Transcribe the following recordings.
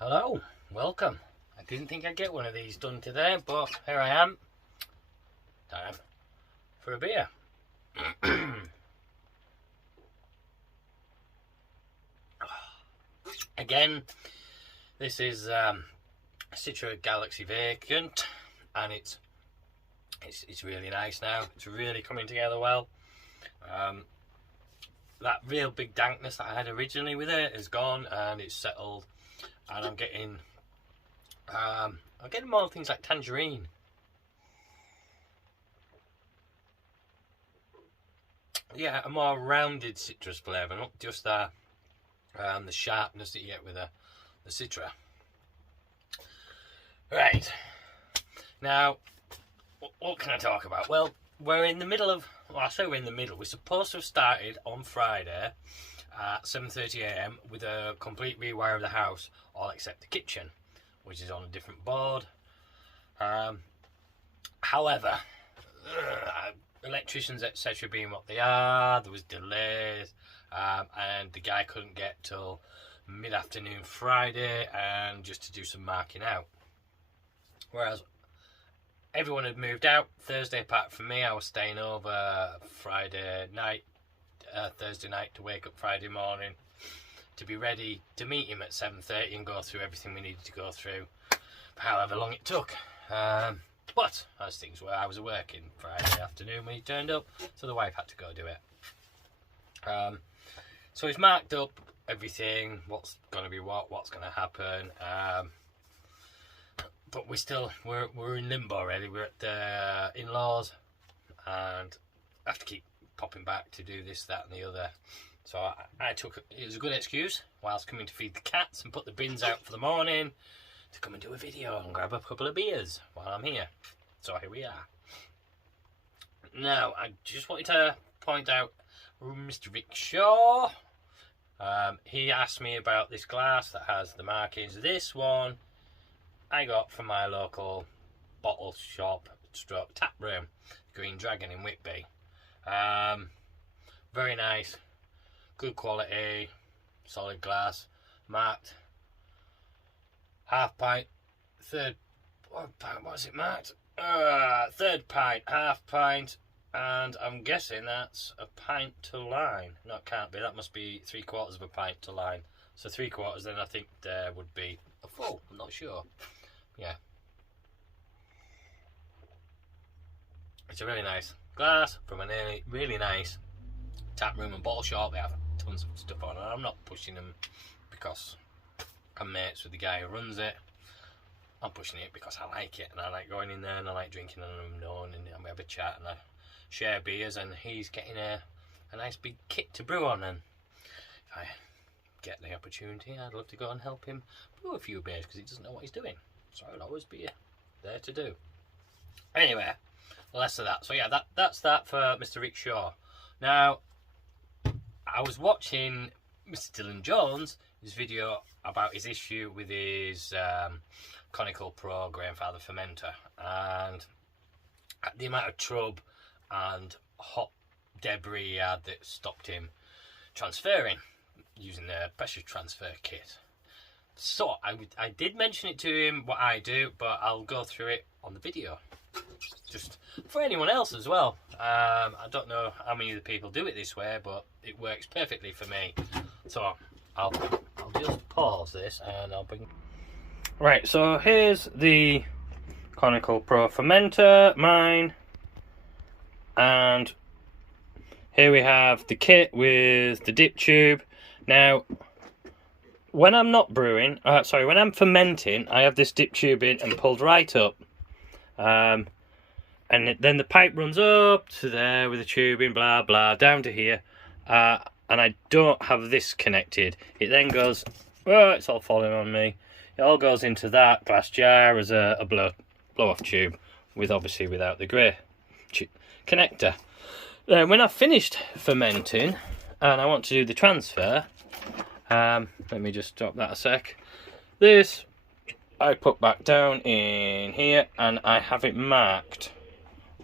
Hello, welcome. I didn't think I'd get one of these done today, but here I am. Time for a beer. Again, this is Citra Galaxy Vacant, and it's really nice now. It's really coming together well. That real big dankness that I had originally with it is gone, and it's settled. And I'm getting more things like tangerine. Yeah, a more rounded citrus flavour, not just the sharpness that you get with the Citra. Right, now, what can I talk about? Well, we're in the middle of, I say we're in the middle, we're supposed to have started on Friday at 7:30 AM with a complete rewire of the house, all except the kitchen, which is on a different board. However, electricians etc. being what they are, there was delays, and the guy couldn't get till mid-afternoon Friday, and just to do some marking out. Whereas everyone had moved out Thursday apart from me. I was staying over Friday night, Thursday night, to wake up Friday morning to be ready to meet him at 7:30 and go through everything we needed to go through, however long it took. But as things were, I was working Friday afternoon when he turned up, so the wife had to go do it. So he's marked up everything, what's going to be what's going to happen. But we're in limbo really. We're at the in-laws and I have to keep popping back to do this, that and the other. So it was a good excuse whilst coming to feed the cats and put the bins out for the morning to come and do a video and grab a couple of beers while I'm here. So here we are. Now, I just wanted to point out Mr. Rick Shaw. He asked me about this glass that has the markings. This one I got from my local bottle shop stroke tap room, Green Dragon in Whitby. Very nice, good quality, solid glass, marked half pint, what was it marked? Third pint, half pint, and I'm guessing that's a pint to line. No, it can't be, that must be 3/4 of a pint to line. So 3/4, then I think there would be a full, I'm not sure. Yeah. It's a really nice glass from a really nice tap room and bottle shop. They have tons of stuff on, and I'm not pushing them because I'm mates with the guy who runs it. I'm pushing it because I like it, and I like going in there, and I like drinking unknown, and we have a chat, and I share beers, and he's getting a nice big kit to brew on, and if I get the opportunity, I'd love to go and help him brew a few beers, because he doesn't know what he's doing, so I'll always be there to do. Anyway, less of that. So yeah, that's that for Mr. Rick Shaw. Now, I was watching Mr. Dylan Jones, his video about his issue with his Conical Pro Grainfather fermenter, and the amount of trub and hot debris he had that stopped him transferring using the pressure transfer kit. So I did mention it to him what I do, but I'll go through it on the video just for anyone else as well. I don't know how many of the people do it this way, but it works perfectly for me. So I'll just pause this and I'll bring. Right, so here's the Conical Pro fermenter, mine, and here we have the kit with the dip tube. Now, when I'm not brewing, when I'm fermenting, I have this dip tube in and pulled right up. And then the pipe runs up to there with the tubing, blah, blah, down to here. And I don't have this connected. It then goes, oh, it's all falling on me. It all goes into that glass jar as a blow-off tube, obviously without the grey connector. When I've finished fermenting and I want to do the transfer, let me just drop that a sec. This I put back down in here, and I have it marked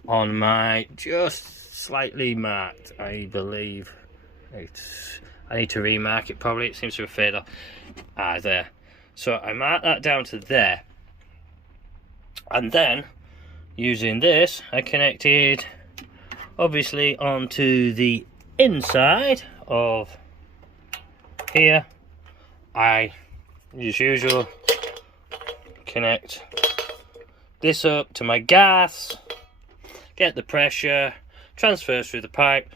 on my, just slightly marked, I believe. I need to remark it probably, it seems to have faded off. There. So I mark that down to there, and then using this I connected obviously onto the inside of here. I, as usual, connect this up to my gas, get the pressure, transfer through the pipe,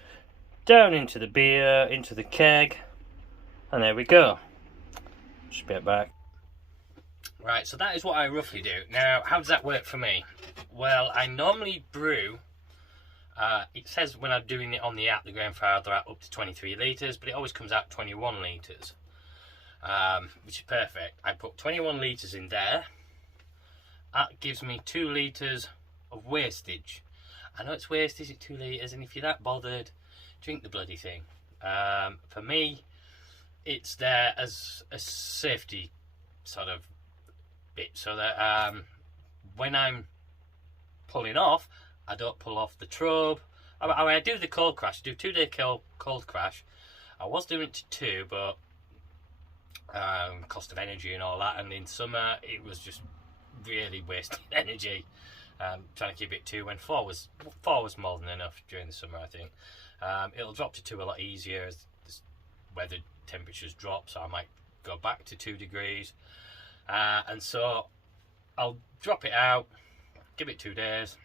down into the beer, into the keg, and there we go. Just get back. Right, so that is what I roughly do. Now, how does that work for me? Well, I normally brew, it says when I'm doing it on the app, the grain fire, they're up to 23 litres, but it always comes out 21 litres, which is perfect. I put 21 litres in there. That gives me 2 litres of wastage. I know it's wastage at 2 litres, and if you're that bothered, drink the bloody thing. For me, it's there as a safety sort of bit, so that when I'm pulling off, I don't pull off the trub. I do the cold crash. I do 2-day cold crash. I was doing it to 2, but cost of energy and all that, and in summer it was just really wasting energy. Trying to keep it 2 when 4 was more than enough during the summer, I think. It'll drop to 2 a lot easier as the weather temperatures drop, so I might go back to 2 degrees. And so I'll drop it out, give it 2 days,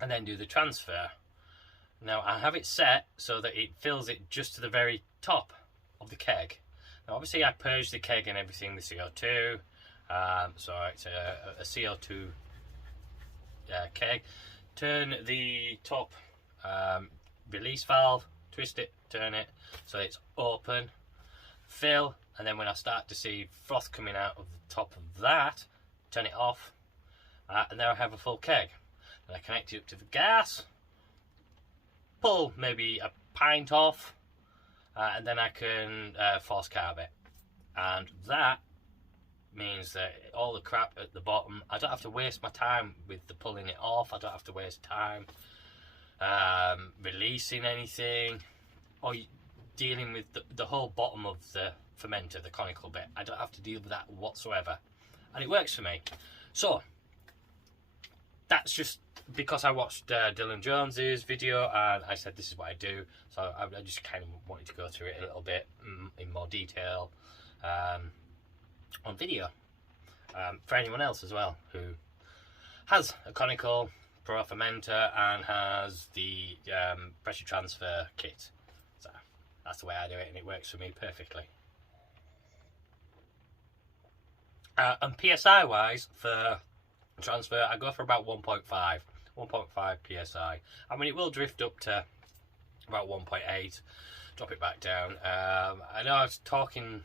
and then do the transfer. Now I have it set so that it fills it just to the very top of the keg. Now obviously I purge the keg and everything with CO2, so it's a CO2 keg. Turn the top release valve, twist it, turn it so it's open, fill, and then when I start to see froth coming out of the top of that, turn it off, and there I have a full keg. Then I connect it up to the gas, pull maybe a pint off, and then I can force carb it. And that means that all the crap at the bottom, I don't have to waste my time with the pulling it off. I don't have to waste time releasing anything, or dealing with the whole bottom of the fermenter, the conical bit. I don't have to deal with that whatsoever, and it works for me. So that's just because I watched Dylan Jones's video and I said this is what I do, so I just kind of wanted to go through it a little bit in more detail on video, for anyone else as well who has a conical pro fermenter and has the pressure transfer kit. So that's the way I do it, and it works for me perfectly. And PSI wise for transfer, I go for about 1.5 PSI. I mean, it will drift up to about 1.8, drop it back down. I know I was talking,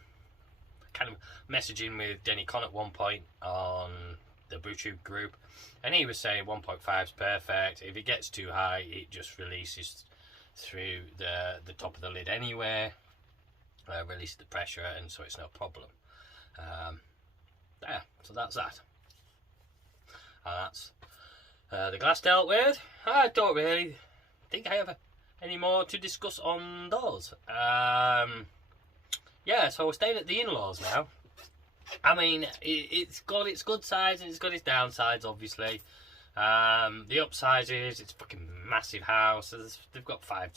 kind of messaging with Denny Conn at one point on the BrewTube group, and he was saying 1.5 is perfect. If it gets too high, it just releases through the top of the lid anyway, releases the pressure, and so it's no problem. There, so that's that. And that's the glass dealt with. I don't really think I have any more to discuss on those. Yeah, so we're staying at the in-laws now. I mean, it's got its good sides and it's got its downsides, obviously. The upside is it's a fucking massive house. They've got 5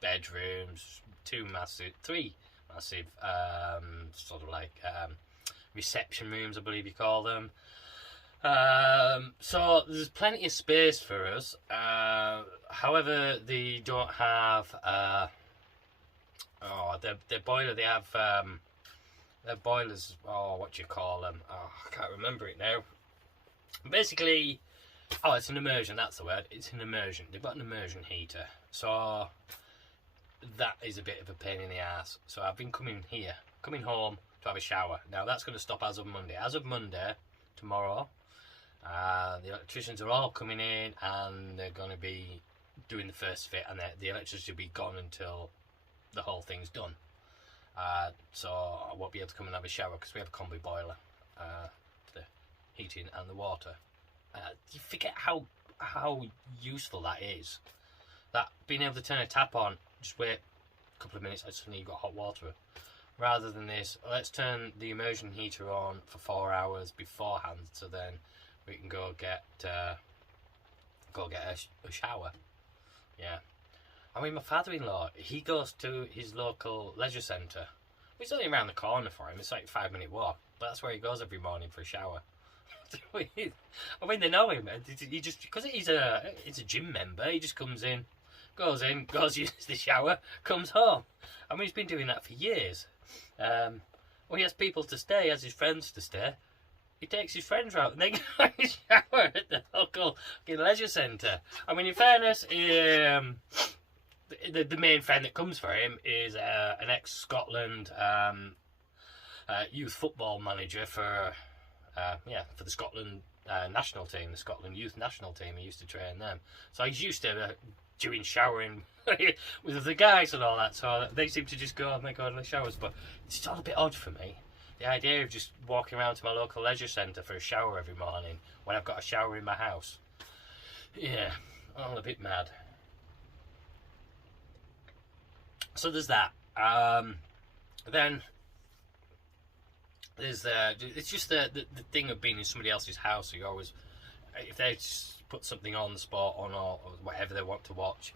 bedrooms, 3 massive sort of like reception rooms, I believe you call them. So there's plenty of space for us. However, they don't have their boiler. They have their boilers. Oh, what do you call them? Oh, I can't remember it now. Basically, it's an immersion. That's the word. It's an immersion. They've got an immersion heater. So that is a bit of a pain in the ass. So I've been coming home to have a shower. Now that's going to stop as of Monday. As of Monday, tomorrow, the electricians are all coming in and they're going to be doing the first fit, and the electricity will be gone until the whole thing's done. So I won't be able to come and have a shower because we have a combi boiler for the heating and the water. You forget how useful that is. That being able to turn a tap on, just wait a couple of minutes, and suddenly you've got hot water rather than this, let's turn the immersion heater on for 4 hours beforehand, so then we can go get a shower. Yeah. I mean, my father-in-law, he goes to his local leisure centre. It's only around the corner for him. It's like a 5-minute walk, but that's where he goes every morning for a shower. I mean, they know him. He just, because he's a gym member, he just comes in, goes, uses the shower, comes home. I mean, he's been doing that for years. When he has people to stay, he has his friends to stay. He takes his friends out and they go in his shower at the local leisure centre. I mean, in fairness, the main friend that comes for him is an ex-Scotland youth football manager for the Scotland national team, the Scotland youth national team. He used to train them, so he's used to doing showering with the guys and all that. So they seem to just go and make ordinary showers, but it's all a bit odd for me. The idea of just walking around to my local leisure centre for a shower every morning when I've got a shower in my house. Yeah, all a bit mad. So there's that. Then there's it's just the thing of being in somebody else's house. So you always, if they just put something on the sport on or whatever they want to watch.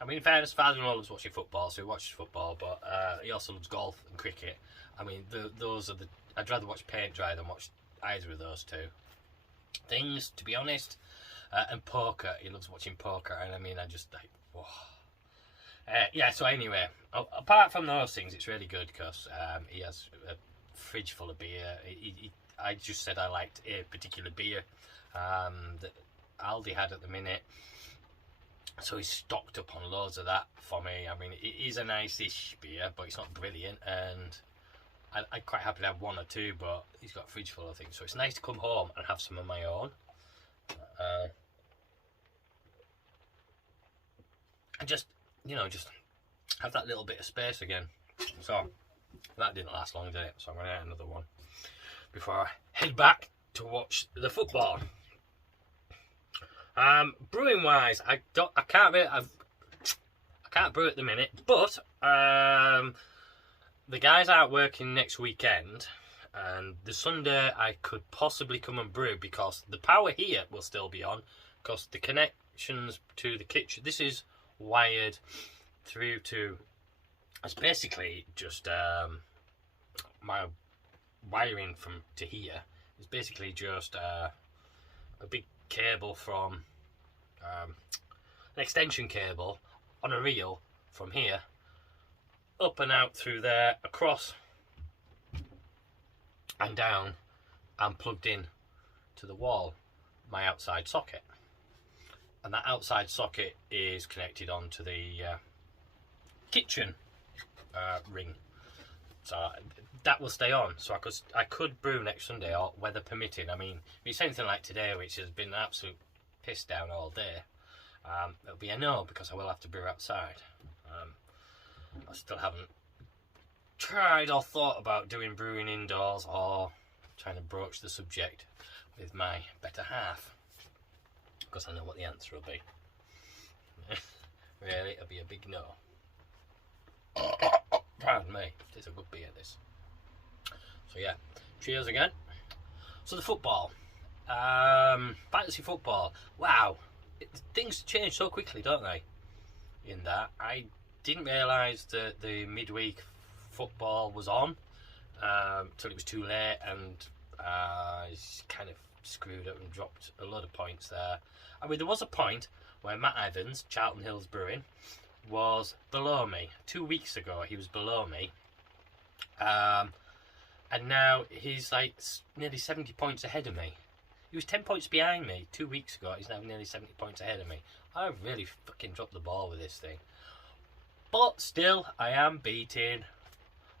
I mean, in fairness, father-in-law loves watching football, so he watches football, but he also loves golf and cricket. I mean, those are I'd rather watch paint dry than watch either of those two things, to be honest. And poker, he loves watching poker, and I mean, I just like, whoa. Yeah, so anyway, apart from those things, it's really good because he has a fridge full of beer. I just said I liked a particular beer that Aldi had at the minute. So he's stocked up on loads of that for me. I mean, it is a nice-ish beer, but it's not brilliant, and I'd quite happy to have one or two, but he's got a fridge full of things. So it's nice to come home and have some of my own. And just have that little bit of space again. So that didn't last long, did it? So I'm going to get another one before I head back to watch the football. Brewing wise, I can't brew at the minute, but the guys aren't working next weekend, and the Sunday I could possibly come and brew because the power here will still be on, because the connections to the kitchen, this is wired through to, it's basically just my wiring from to here is basically just a big cable from an extension cable on a reel from here up and out through there, across and down, and plugged in to the wall, my outside socket. And that outside socket is connected onto the kitchen ring, so that will stay on. So I could brew next Sunday, or weather permitting. I mean, if it's anything like today, which has been an absolute piss down all day, it'll be a no, because I will have to brew outside. I still haven't tried or thought about doing brewing indoors, or trying to broach the subject with my better half, because I know what the answer will be. Really, it'll be a big no. Pardon me, it's a good beer, this. So yeah, cheers again. So the football, fantasy football. Wow, things change so quickly, don't they? In that, I didn't realise that the midweek football was on till it was too late, and I kind of screwed up and dropped a lot of points there. I mean, there was a point where Matt Evans, Charlton Hills Brewing, was below me. 2 weeks ago, he was below me. And now he's like nearly 70 points ahead of me. He was 10 points behind me 2 weeks ago. He's now nearly 70 points ahead of me. I really fucking dropped the ball with this thing. But still, I am beating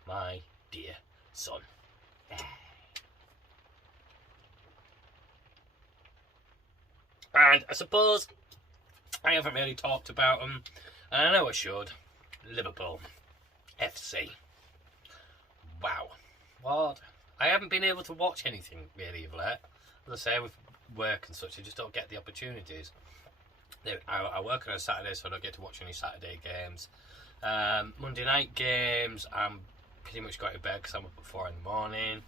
my dear son. And I suppose I haven't really talked about them, and I know I should. Liverpool FC. Wow. What? I haven't been able to watch anything really of late. As I say, with work and such, I just don't get the opportunities. I work on a Saturday, so I don't get to watch any Saturday games. Monday night games, I'm pretty much got to bed because I'm up at 4 in the morning.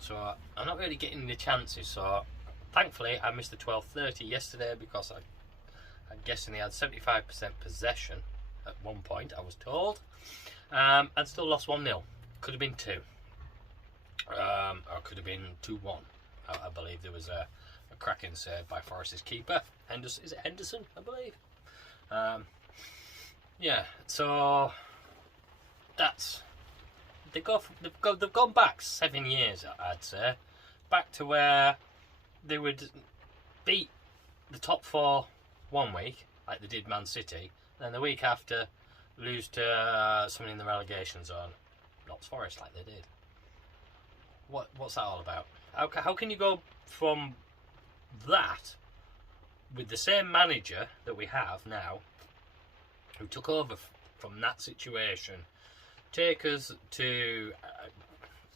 So I'm not really getting the chances. So thankfully I missed the 12:30 yesterday because I'm guessing they had 75% possession at one point, I was told. And still lost 1-0. Could have been 2. Or could have been 2-1. I believe there was a cracking save by Forest's keeper. Henderson, is it Henderson? I believe. Yeah. So that's they've gone back 7 years. I'd say back to where they would beat the top 4 one week, like they did Man City, and the week after lose to someone in the relegation zone, Notts Forest, like they did. What's that all about? How can you go from that with the same manager that we have now, who took over from that situation, take us to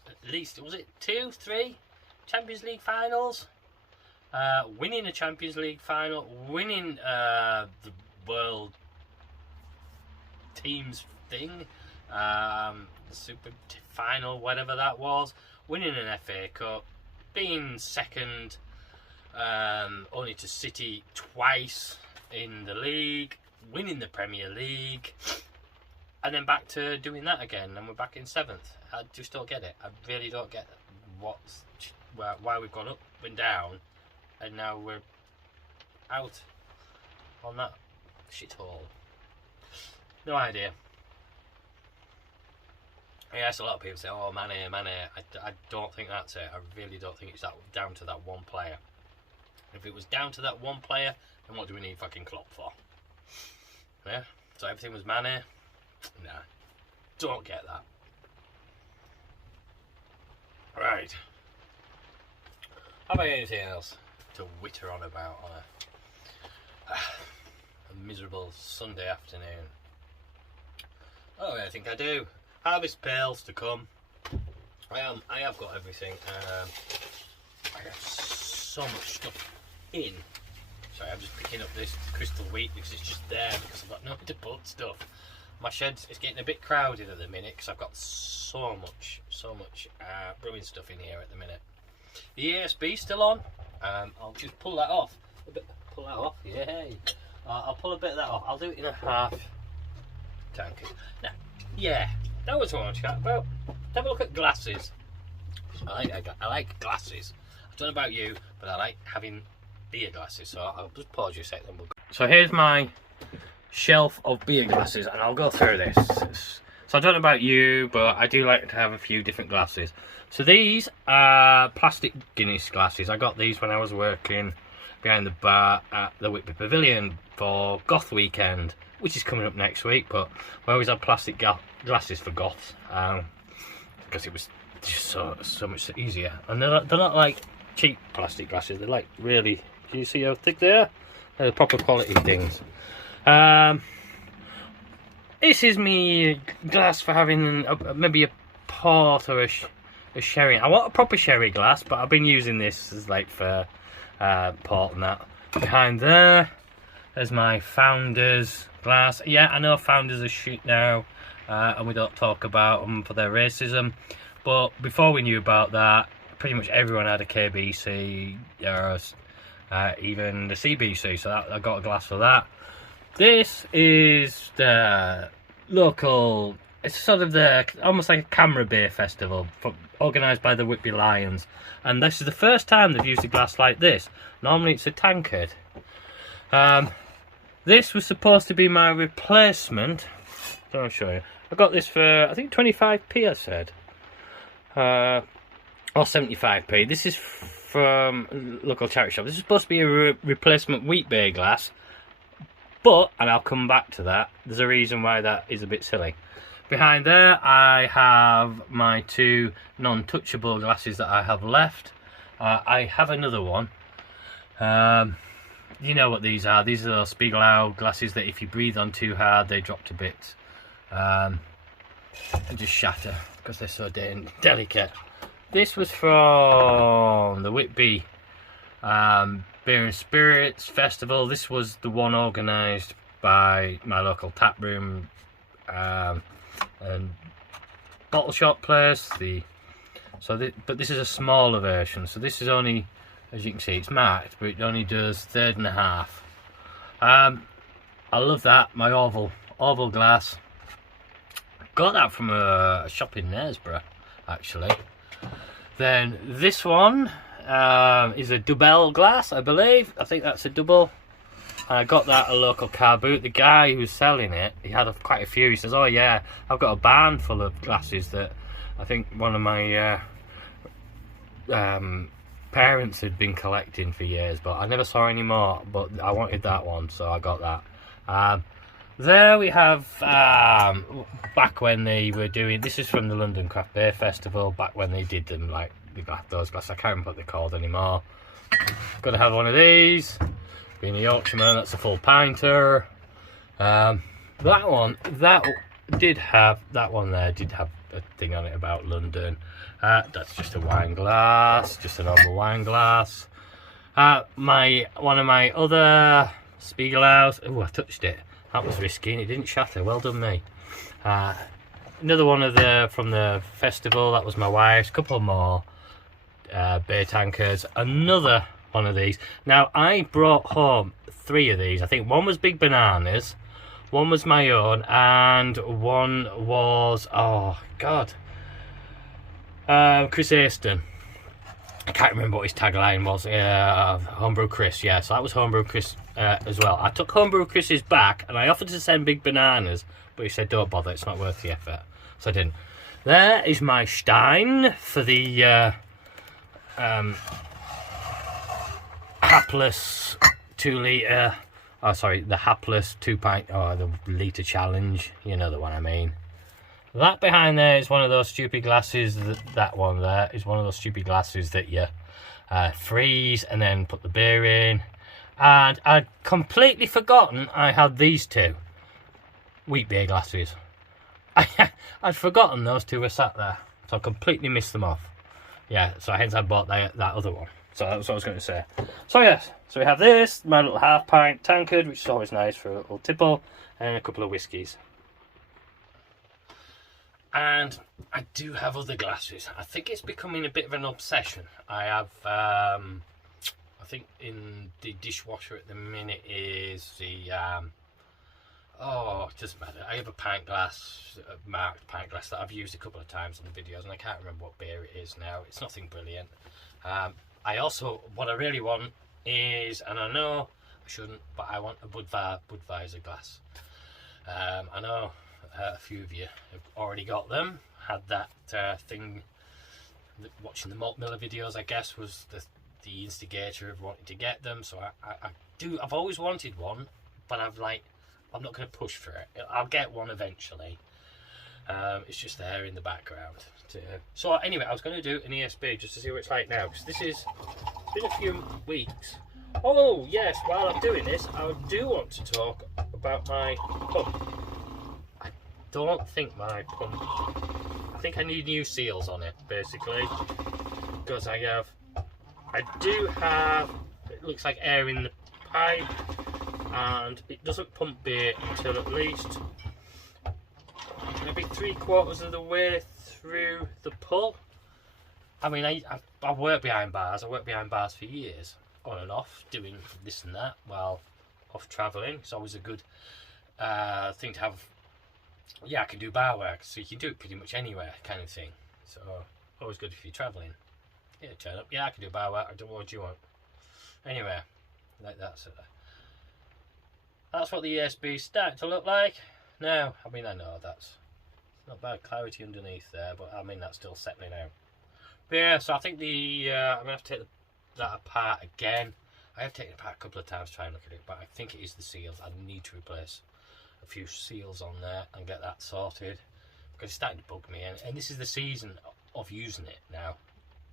at least, was it 2, 3 Champions League finals, winning a Champions League final, winning the World Teams thing, Super Final, whatever that was, winning an FA Cup, being second only to City twice in the league, winning the Premier League, and then back to doing that again, and we're back in 7th. I just don't get it. I really don't get why we've gone up and down, and now we're out on that shithole. No idea. Yes, a lot of people say, "Oh, Mane." I don't think that's it. I really don't think it's down to that one player. If it was down to that one player, then what do we need fucking Klopp for? Yeah. So everything was Mane. Nah, don't get that. Right. How about anything else to witter on about on a miserable Sunday afternoon? Oh, I think I do. Harvest pails to come. I have got everything. I have so much stuff in. Sorry, I'm just picking up this crystal wheat because it's just there because I've got nowhere to put stuff. My shed is getting a bit crowded at the minute because I've got so much brewing stuff in here at the minute. The ESB still on. I'll just pull that off. Pull that off. Yay! I'll pull a bit of that off. I'll do it in a half tank. Now, yeah, that was what I want to chat about. Have a look at glasses. I like glasses. I don't know about you, but I like having beer glasses. So I'll just pause you a second. So here's my shelf of beer glasses, and I'll go through this. So I don't know about you, but I do like to have a few different glasses. So these are plastic Guinness glasses. I got these when I was working behind the bar at the Whitby Pavilion for Goth Weekend, which is coming up next week. But we always had plastic glasses for goths because it was just so much easier. And they're not like cheap plastic glasses. They're like really. Do you see how thick they are? They're the proper quality things. This is me glass for having maybe a port or a sherry. I want a proper sherry glass, but I've been using this as like for port and that. Behind there's my Founders glass. Yeah, I know Founders are shit now, and we don't talk about them for their racism. But before we knew about that, pretty much everyone had a KBC or even the CBC. So I got a glass for that. This is the local, it's sort of almost like a Camera Bay festival organised by the Whitby Lions, and this is the first time they've used a glass like this. Normally it's a tankard. This was supposed to be my replacement. I'll show you. I got this for I think 25p I said, or 75p. This is from local charity shop. This is supposed to be a replacement wheat bay glass. But, and I'll come back to that, there's a reason why that is a bit silly. Behind there, I have my 2 non-touchable glasses that I have left. I have another one. You know what these are. These are those Spiegelau glasses that if you breathe on too hard, they drop to bits. And just shatter, because they're so delicate. This was from the Whitby Beer and Spirits Festival. This was the one organised by my local tap room, and bottle shop place. But this is a smaller version. So this is only, as you can see, it's marked, but it only does 3.5. I love that. My oval glass. Got that from a shop in Knaresborough, actually. Then this one is a double glass, I believe. I think that's a double. And I got that at a local car boot. The guy who was selling it, he had quite a few. He says, "Oh yeah, I've got a barn full of glasses that I think one of my parents had been collecting for years, but I never saw any more. But I wanted that one, so I got that." There we have, back when they were doing, this is from the London Craft Beer Festival, back when they did them, like, those glasses, I can't remember what they're called anymore. Got to have one of these. Being a Yorkshireman, that's a full pinter. That one did have a thing on it about London. That's just a wine glass, just a normal wine glass. One of my other Spiegelhaus, oh, I touched it. That was risky and it didn't shatter. Well done, me. Another one from the festival. That was my wife's. A couple more beer tankards. Another one of these. Now I brought home 3 of these. I think one was Big Bananas, one was my own, and one was, oh god, Chris Aston. I can't remember what his tagline was. Homebrew Chris, yeah, so that was Homebrew Chris as well. I took Homebrew Chris's back and I offered to send Big Bananas, but he said don't bother, it's not worth the effort, so I didn't. There is my Stein for the hapless 2 litre, oh sorry, the hapless 2 pint, or the litre challenge, you know the one I mean. That behind there is one of those stupid glasses, that one there is one of those stupid glasses that you freeze and then put the beer in. And I'd completely forgotten I had these 2 wheat beer glasses. I'd forgotten those 2 were sat there, so I completely missed them off. Yeah, so hence I bought that other one. So that's what I was going to say. So yes, so we have this, my little half pint tankard, which is always nice for a little tipple, and a couple of whiskies. And I do have other glasses. I think it's becoming a bit of an obsession. I have, I think in the dishwasher at the minute is the, oh, it doesn't matter. I have a pint glass, a marked pint glass that I've used a couple of times on the videos, and I can't remember what beer it is now. It's nothing brilliant. I also, what I really want is, and I know I shouldn't, but I want a Budweiser glass. I know a few of you have already got them, had that thing, watching the Malt Miller videos I guess was the instigator of wanting to get them, so I've always wanted one, but I'm not going to push for it. I'll get one eventually. It's just there in the background. So anyway, I was going to do an ESB just to see what it's like now, because it's been a few weeks. Oh yes, while I'm doing this, I do want to talk about my pump. I don't think my pump, I think I need new seals on it basically, because I do have, it looks like air in the pipe, and it doesn't pump beer until at least maybe 3/4 of the way through the pull. I mean, I work behind bars. I worked behind bars for years, on and off, doing this and that while off travelling. It's always a good thing to have. Yeah, I can do bar work, so you can do it pretty much anywhere, kind of thing. So always good if you're travelling. Yeah, turn up. Yeah, I can do bar work. I don't know what you want. Anyway, like that sort of. That's what the ESB is starting to look like now. I mean, I know that's not bad clarity underneath there, but I mean that's still settling out. But yeah, so I think I'm gonna have to take that apart again. I have taken it apart a couple of times to try and look at it, but I think it is the seals. I need to replace a few seals on there and get that sorted, because it's starting to bug me, and this is the season of using it now.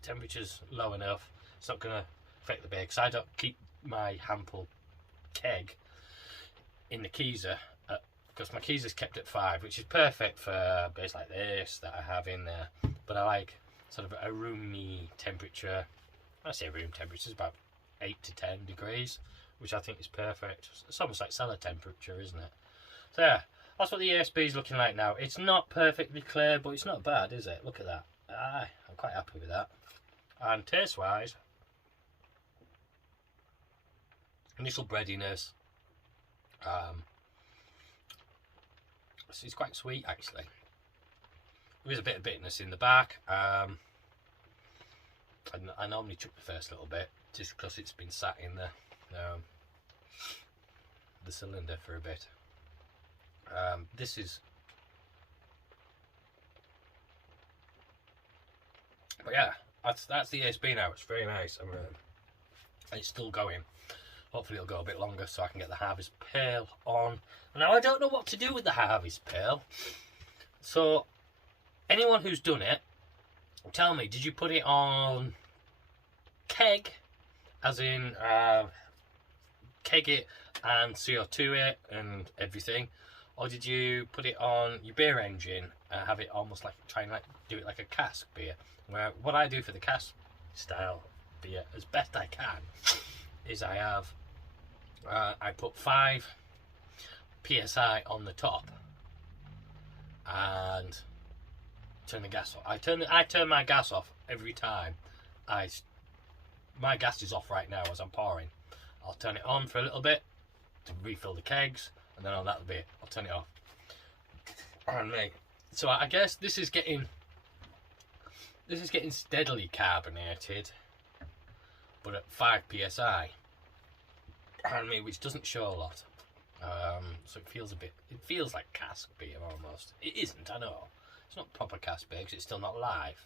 Temperature's low enough, it's not gonna affect the beer, because I don't keep my Hampel keg in the Keezer, because my Keezer's kept at 5, which is perfect for beers like this that I have in there, but I like sort of a roomy temperature. I say room temperature is about 8 to 10 degrees, which I think is perfect. It's almost like cellar temperature, isn't it? So yeah, That's what the ESB is looking like now. It's not perfectly clear, but it's not bad, is it? Look at that. I'm quite happy with that. And taste-wise, initial breadiness. It's quite sweet, actually. There is a bit of bitterness in the back. I normally chuck the first little bit just because it's been sat in the cylinder for a bit. This is, but yeah, that's the ESB now. It's very nice. It's still going. Hopefully it'll go a bit longer so I can get the Harvest Pale on. Now I don't know what to do with the Harvest Pale. So anyone who's done it, tell me, did you put it on keg, as in keg it and CO2 it and everything, or did you put it on your beer engine and have it almost like, try and like do it like a cask beer? Where what I do for the cask style beer, as best I can, is I have I put 5 psi on the top and turn the gas off. I turn my gas off every time. My gas is off right now as I'm pouring. I'll turn it on for a little bit to refill the kegs, and then on that bit I'll turn it off. And me. So I guess this is getting steadily carbonated, but at 5 psi. And me, which doesn't show a lot. So it feels like cask beer almost. It isn't, I know. It's not proper cask beer because it's still not live.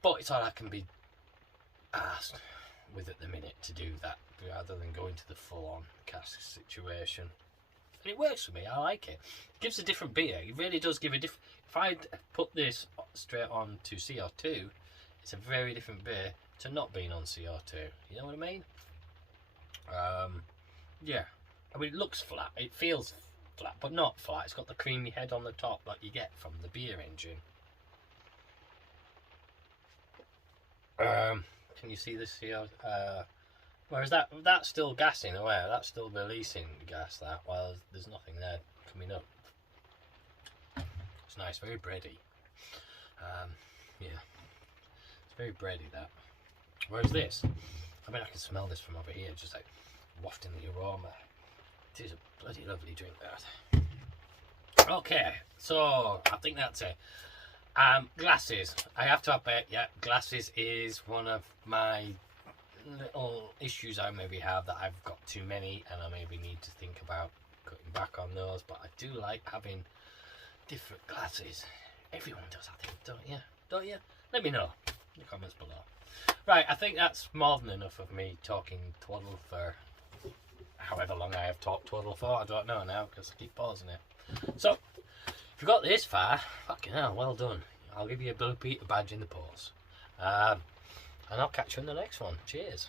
But it's all I can be asked with at the minute to do that, rather than go into the full-on cask situation. And it works for me. I like it. It gives a different beer. It really does give a different. If I put this straight on to CO2, it's a very different beer to not being on CO2. You know what I mean? Yeah. I mean, it looks flat. It feels flat, but not flat. It's got the creamy head on the top that you get from the beer engine. Can you see this here? Whereas that's still gassing away. That's still releasing gas. That while there's nothing there coming up. It's nice, very bready. Yeah, it's very bready that. Whereas this, I mean, I can smell this from over here, just like wafting the aroma. It is a bloody lovely drink, that. Okay, so I think that's it. Glasses. I have to admit, yeah, glasses is one of my little issues I maybe have, that I've got too many and I maybe need to think about cutting back on those, but I do like having different glasses. Everyone does, I think, don't you? Don't you? Let me know in the comments below. Right, I think that's more than enough of me talking twaddle for however long I have talked twaddle for. I don't know now because I keep pausing it. So, if you got this far, fucking hell, well done. I'll give you a Blue Peter badge in the post. And I'll catch you in the next one. Cheers.